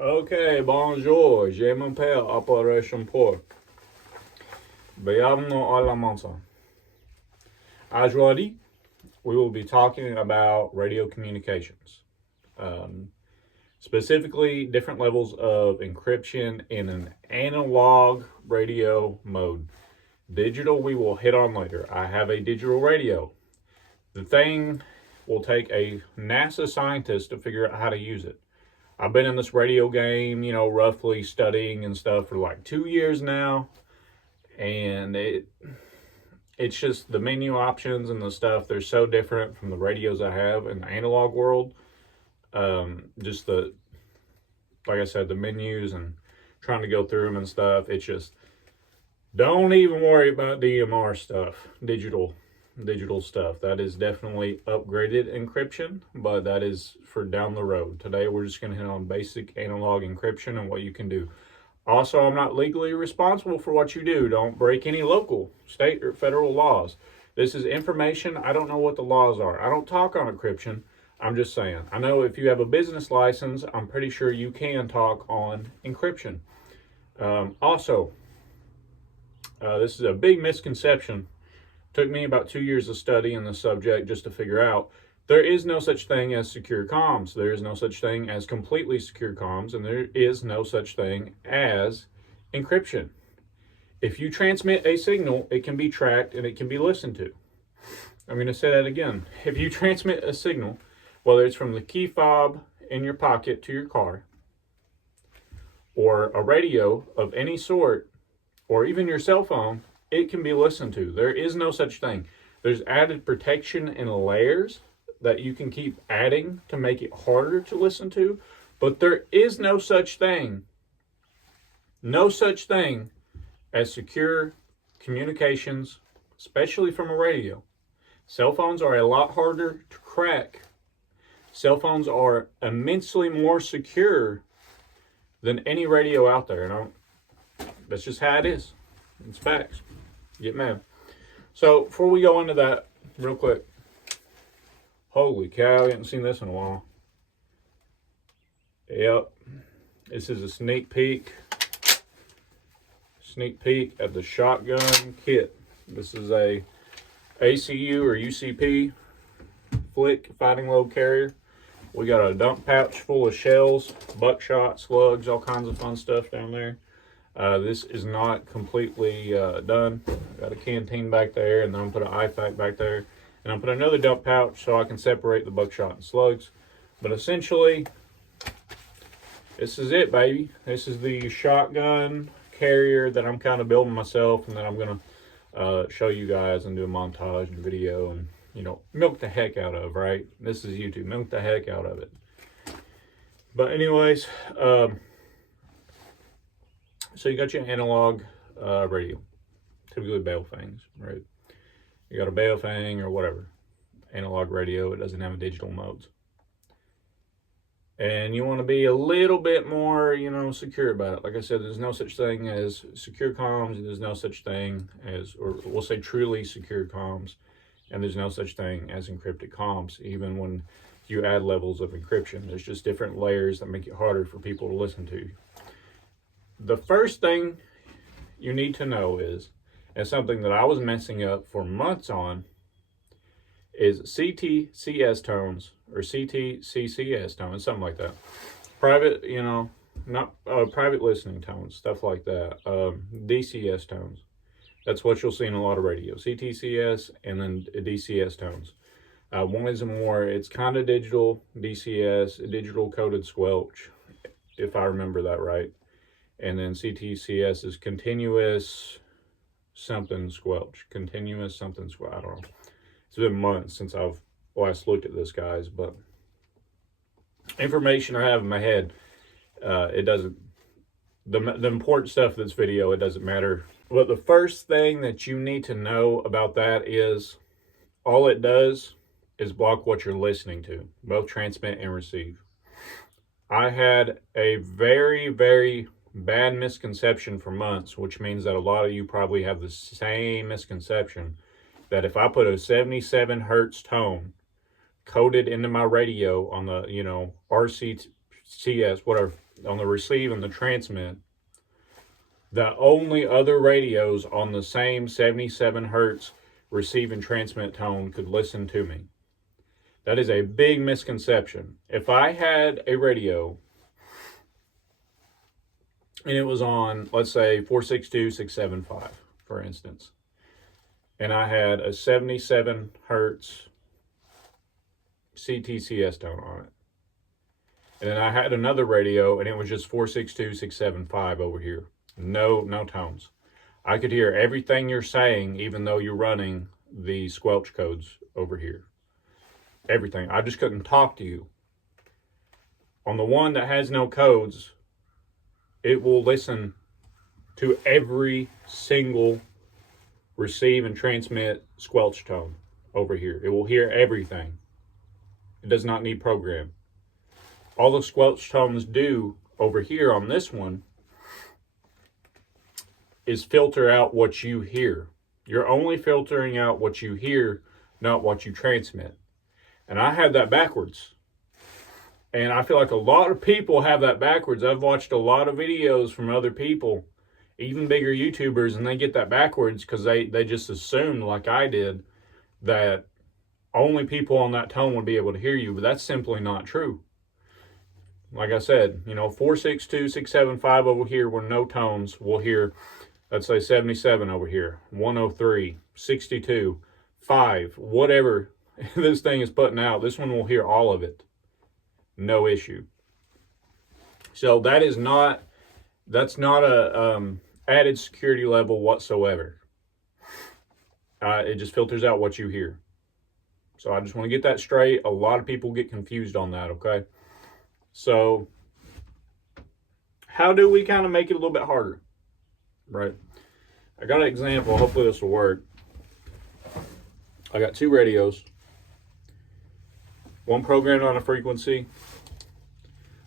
Ok, bonjour, je m'appelle Operation Pour. Bienvenue à la maison. Aujourd'hui, we will be talking about radio communications. Specifically, different levels of encryption in an analog radio mode. Digital, we will hit on later. I have a digital radio. The thing will take a NASA scientist to figure out how to use it. I've been in this radio game, roughly studying and stuff for like 2 years now. And it's just the menu options and the stuff, they're so different from the radios I have in the analog world. Just like I said, the menus and trying to go through them and stuff. It's just, don't even worry about DMR stuff, digital stuff. That is definitely upgraded encryption, but that is for down the road. Today we're just going to hit on basic analog encryption and what you can do. Also, I'm not legally responsible for what you do. Don't break any local, state, or federal laws. This is information. I don't know what the laws are. I don't talk on encryption. I'm just saying. I know if you have a business license, I'm pretty sure you can talk on encryption. This is a big misconception. Took me about 2 years of study in the subject just to figure out there is no such thing as secure comms. There is no such thing as completely secure comms, and there is no such thing as encryption. If you transmit a signal, it can be tracked and it can be listened to. I'm going to say that again. If you transmit a signal, whether it's from the key fob in your pocket to your car, or a radio of any sort, or even your cell phone, it can be listened to. There is no such thing. There's added protection and layers that you can keep adding to make it harder to listen to, but there is no such thing as secure communications, especially from a radio. Cell phones are a lot harder to crack. Cell phones are immensely more secure than any radio out there. And that's just how it is. It's facts. Get mad. So before we go into that, real quick. Holy cow, I haven't seen this in a while. Yep. This is a sneak peek at the shotgun kit. This is a ACU or UCP flick fighting load carrier. We got a dump pouch full of shells, buckshot, slugs, all kinds of fun stuff down there. This is not completely done. Got a canteen back there, and then I'm put an IFAC back there, and I'm put another dump pouch so I can separate the buckshot and slugs. But essentially, this is it, baby. This is the shotgun carrier that I'm kind of building myself, and then I'm gonna show you guys and do a montage and video and milk the heck out of. Right? This is YouTube. Milk the heck out of it. But anyways. So you got your analog radio, typically Baofengs, right? You got a Baofeng or whatever, analog radio. It doesn't have a digital modes. And you want to be a little bit more, secure about it. Like I said, there's no such thing as secure comms. There's no such thing as, or we'll say truly secure comms. And there's no such thing as encrypted comms, even when you add levels of encryption. There's just different layers that make it harder for people to listen to. The first thing you need to know is, and something that I was messing up for months on, is CTCS Tones or CTCS Tones, something like that. Private, not private listening tones, stuff like that. DCS tones. That's what you'll see in a lot of radio. CTCS and then DCS tones. One is it's kind of digital, DCS, digital coded squelch, if I remember that right. And then CTCS is continuous something squelch. I don't know. It's been months since I've last looked at this, guys. But information I have in my head, it doesn't. The important stuff of this video, it doesn't matter. But the first thing that you need to know about that is all it does is block what you're listening to, both transmit and receive. I had a very, very bad misconception for months, which means that a lot of you probably have the same misconception, that if I put a 77 hertz tone coded into my radio on the RCCS, whatever, on the receive and the transmit, the only other radios on the same 77 hertz receive and transmit tone could listen to me. That is a big misconception. If I had a radio and it was on, let's say, 462.675, for instance, and I had a 77 hertz CTCS tone on it, and then I had another radio and it was just 462.675 over here, no tones, I could hear everything you're saying, even though you're running the squelch codes over here. Everything. I just couldn't talk to you. On the one that has no codes, it will listen to every single receive and transmit squelch tone over here. It will hear everything. It does not need program. All the squelch tones do over here on this one is filter out what you hear. You're only filtering out what you hear, not what you transmit. And I have that backwards. And I feel like a lot of people have that backwards. I've watched a lot of videos from other people, even bigger YouTubers, and they get that backwards because they just assumed, like I did, that only people on that tone would be able to hear you. But that's simply not true. Like I said, 462.675 over here where no tones will hear, let's say 77 over here, 103, 62, 5, whatever this thing is putting out, this one will hear all of it. No issue. So that's not a added security level whatsoever. It just filters out what you hear. So I just want to get that straight. A lot of people get confused on that, okay? So how do we kind of make it a little bit harder? Right? I got an example. Hopefully this will work. I got two radios. One programmed on a frequency,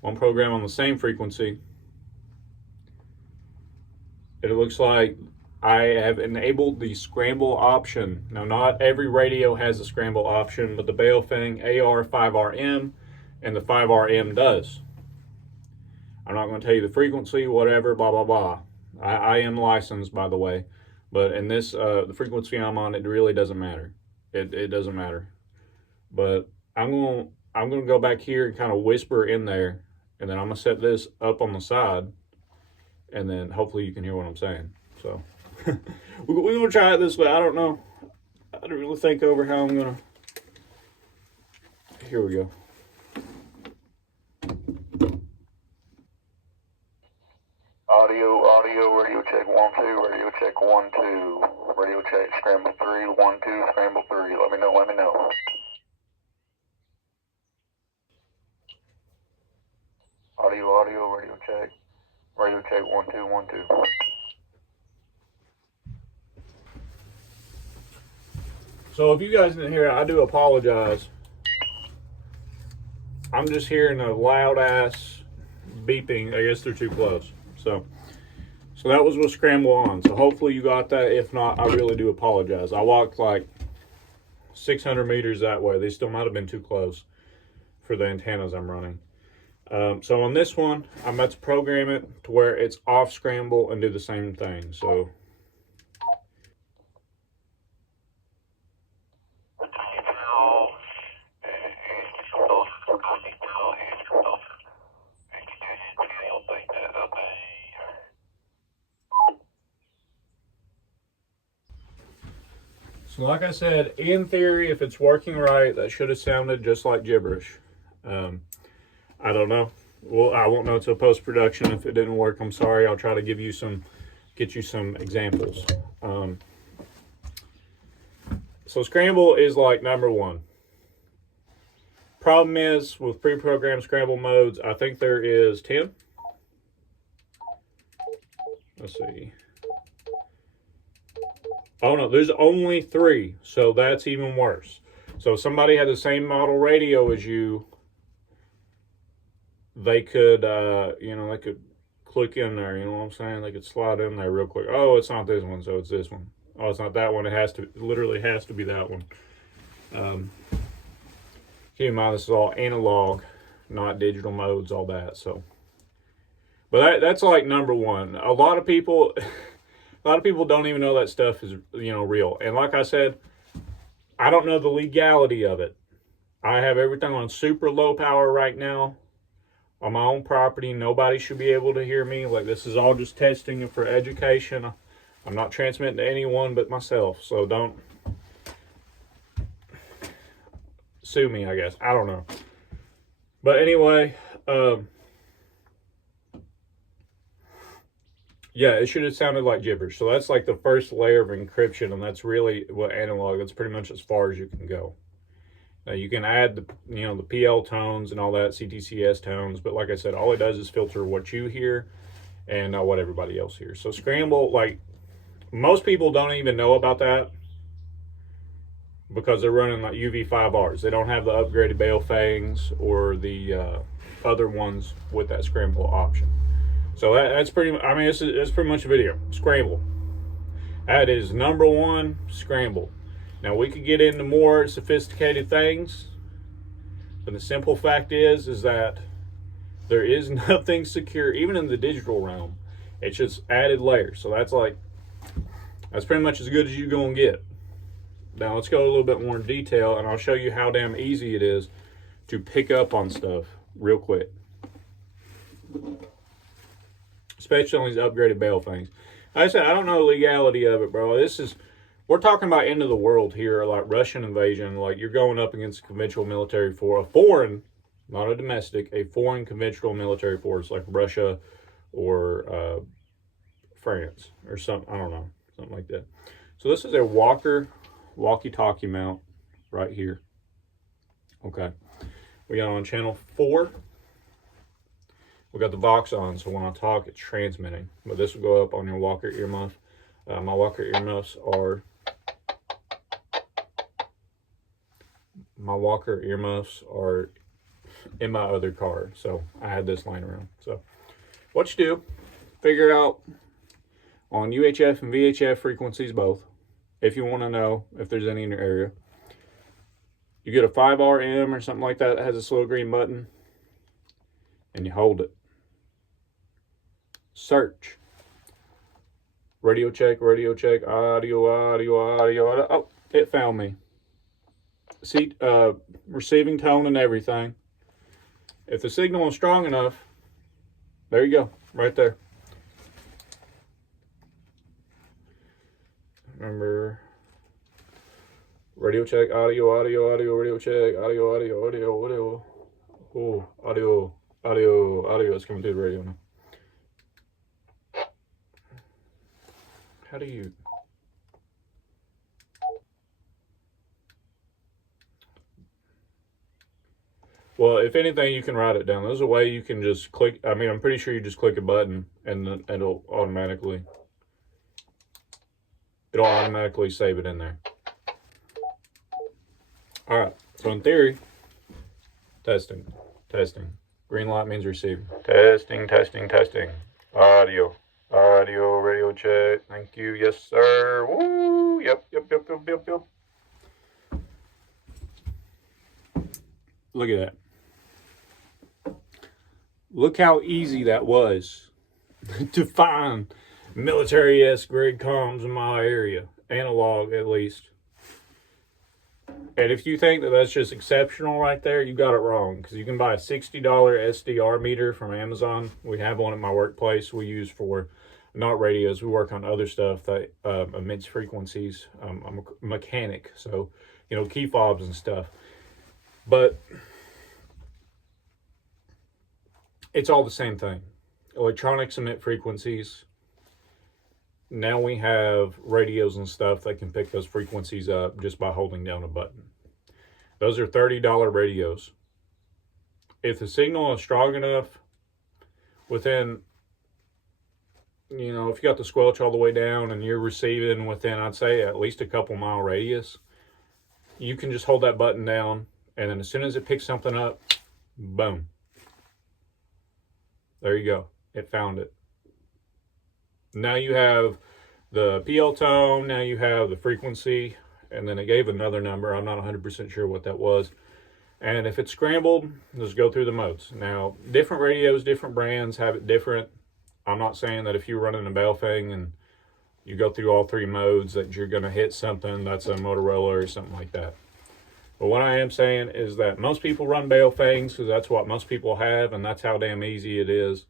one programmed on the same frequency. It looks like I have enabled the scramble option. Now, not every radio has a scramble option, but the Baofeng AR5RM and the 5RM does. I'm not going to tell you the frequency, whatever, blah, blah, blah. I am licensed, by the way, but in this, the frequency I'm on, it really doesn't matter. It doesn't matter. But I'm going to go back here and kind of whisper in there, and then I'm going to set this up on the side, and then hopefully you can hear what I'm saying. So we're going to try it this way. I don't know. I didn't really think over how I'm going to. Here we go. Audio, radio check 1 2, radio check 1 2, radio check scramble 3 1 2, scramble 3. Let me know. Audio, radio check 1 2 1 2. So if you guys didn't hear it, I do apologize. I'm just hearing a loud ass beeping. I guess they're too close. So that was with Scramble on. So hopefully you got that. If not, I really do apologize. I walked like 600 meters that way. They still might have been too close for the antennas I'm running. So on this one, I'm about to program it to where it's off Scramble and do the same thing. So like I said, in theory, if it's working right, that should have sounded just like gibberish. I don't know. Well, I won't know until post-production. If it didn't work, I'm sorry. I'll try to get you some examples. So Scramble is like number one. Problem is, with pre-programmed Scramble modes, I think there is 10. Let's see. Oh no, there's only 3, so that's even worse. So if somebody had the same model radio as you, they could, they could click in there, you know what I'm saying? They could slide in there real quick. Oh, it's not this one, so it's this one. Oh, it's not that one, it literally has to be that one. Keep in mind, this is all analog, not digital modes, all that, so But that's like number one. A lot of people don't even know that stuff is, real. And like I said, I don't know the legality of it. I have everything on super low power right now on my own property. Nobody should be able to hear me. Like, this is all just testing and for education. I'm not transmitting to anyone but myself. So don't sue me, I guess. I don't know. But anyway, yeah, it should have sounded like gibberish. So that's like the first layer of encryption, and that's really what analog, that's pretty much as far as you can go. Now you can add the PL tones and all that, CTCS tones, but like I said, all it does is filter what you hear and not what everybody else hears. So Scramble, like, most people don't even know about that because they're running like UV5Rs. They don't have the upgraded Baofangs or the other ones with that Scramble option. So that's pretty, I mean, it's pretty much a video. Scramble. That is number one, Scramble. Now, we could get into more sophisticated things, but the simple fact is that there is nothing secure, even in the digital realm. It's just added layers. So that's pretty much as good as you're going to get. Now, let's go a little bit more in detail, and I'll show you how damn easy it is to pick up on stuff real quick. Especially on these upgraded Baofangs. Like I said, I don't know the legality of it, bro. We're talking about end of the world here, like Russian invasion. Like, you're going up against a conventional military force, a foreign, not a domestic, a foreign conventional military force like Russia or France or something. I don't know, something like that. So this is a walkie-talkie mount right here. Okay, we got on channel 4. We got the Vox on, so when I talk, it's transmitting. But this will go up on your Walker earmuff. My Walker earmuffs are in my other car, so I had this lying around. So what you do, figure out on UHF and VHF frequencies both, if you want to know if there's any in your area. You get a 5RM or something like that that has a slow green button, and you hold it. Search. Radio check, audio. Oh, it found me. See, receiving tone and everything. If the signal is strong enough, there you go, right there. Remember, radio check, audio, radio check, audio. Oh, audio. It's coming through the radio now. How do you... Well, if anything, you can write it down. There's a way you can just click. I mean, I'm pretty sure you just click a button and then it'll automatically save it in there. All right. So in theory, testing. Green light means receiving. Testing. Audio, radio check. Thank you. Yes, sir. Woo. Yep. Look at that. Look how easy that was to find military-esque grade comms in my area. Analog, at least. And if you think that that's just exceptional right there, you got it wrong. Because you can buy a $60 SDR meter from Amazon. We have one at my workplace we use for not radios. We work on other stuff that emits frequencies. I'm a mechanic, so, key fobs and stuff. But it's all the same thing. Electronics emit frequencies. Now we have radios and stuff that can pick those frequencies up just by holding down a button. Those are $30 radios. If the signal is strong enough, within, if you got the squelch all the way down and you're receiving within, I'd say, at least a couple mile radius, you can just hold that button down, and then as soon as it picks something up, boom. There you go. It found it. Now you have the PL tone, now you have the frequency, and then it gave another number. I'm not 100% sure what that was. And if it's scrambled, just go through the modes. Now, different radios, different brands have it different. I'm not saying that if you're running a Baofeng and you go through all 3 modes that you're going to hit something that's a Motorola or something like that. But what I am saying is that most people run Baofengs because that's what most people have, and that's how damn easy it is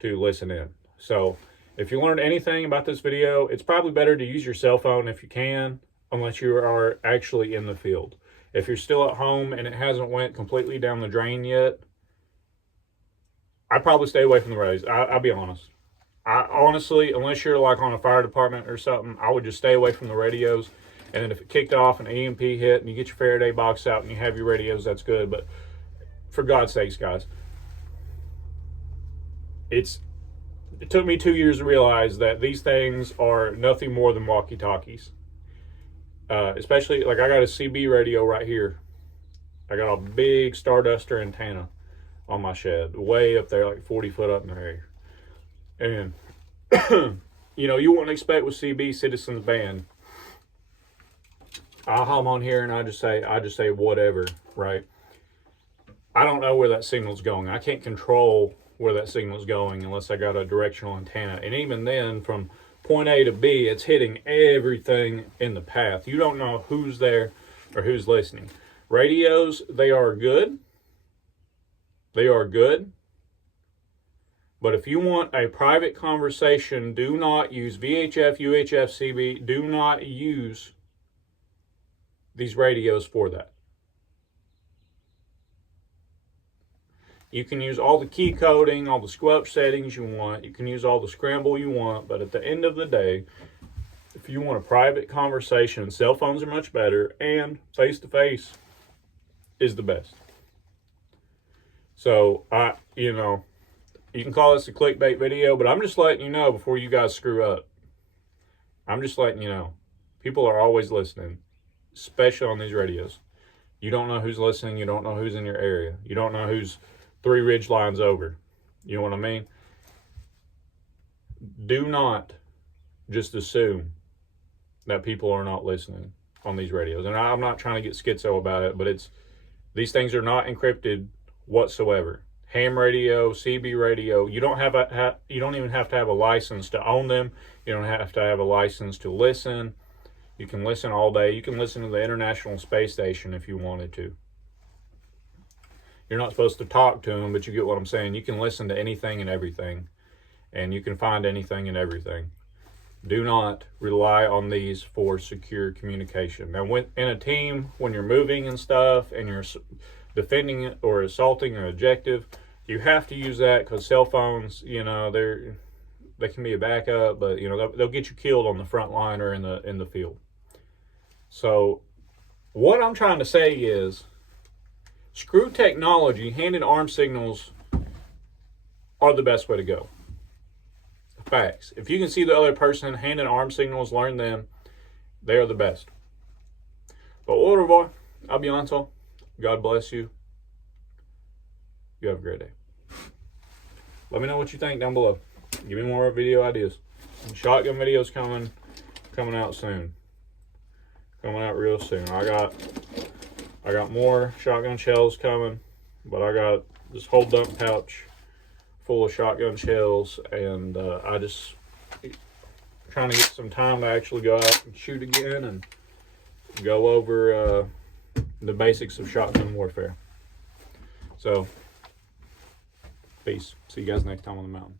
to listen in. So if you learned anything about this video, it's probably better to use your cell phone if you can, unless you are actually in the field. If you're still at home and it hasn't went completely down the drain yet, I'd probably stay away from the radios. I'll be honest. I honestly, unless you're like on a fire department or something, I would just stay away from the radios. And then if it kicked off an EMP hit and you get your Faraday box out and you have your radios, that's good. But for God's sakes, guys, it took me 2 years to realize that these things are nothing more than walkie-talkies. Especially, like, I got a CB radio right here. I got a big Starduster antenna on my shed, way up there, like 40 foot up in the air. And, you know, you wouldn't expect with CB Citizens Band. I'll hum on here and I just say whatever, right? I don't know where that signal's going. I can't control where that signal's going unless I got a directional antenna. And even then, from point A to B, it's hitting everything in the path. You don't know who's there or who's listening. Radios, they are good. They are good. But if you want a private conversation, do not use VHF, UHF, CB. Do not use these radios for that. You can use all the key coding, all the squelch settings you want. You can use all the scramble you want. But at the end of the day, if you want a private conversation, cell phones are much better, and face-to-face is the best. So, you know, you can call this a clickbait video, but I'm just letting you know before you guys screw up. I'm just letting you know. People are always listening, especially on these radios. You don't know who's listening. You don't know who's in your area. You don't know who's 3 ridge lines over. You know what I mean? Do not just assume that people are not listening on these radios. And I'm not trying to get schizo about it, but these things are not encrypted whatsoever. Ham radio, CB radio, you don't even have to have a license to own them. You don't have to have a license to listen. You can listen all day. You can listen to the International Space Station if you wanted to. You're not supposed to talk to them, but you get what I'm saying. You can listen to anything and everything, and you can find anything and everything. Do not rely on these for secure communication. Now, in a team, when you're moving and stuff, and you're defending or assaulting an objective, you have to use that, because cell phones, you know, they can be a backup, but you know they'll get you killed on the front line or in the field. So what I'm trying to say is, screw technology. Hand and arm signals are the best way to go. Facts. If you can see the other person, hand and arm signals, learn them. They are the best. But au revoir. A bientôt. God bless you. You have a great day. Let me know what you think down below. Give me more video ideas. Shotgun videos coming out soon. Coming out real soon. I got more shotgun shells coming, but I got this whole dump pouch full of shotgun shells, and I just trying to get some time to actually go out and shoot again and go over the basics of shotgun warfare. So, peace. See you guys next time on the mountain.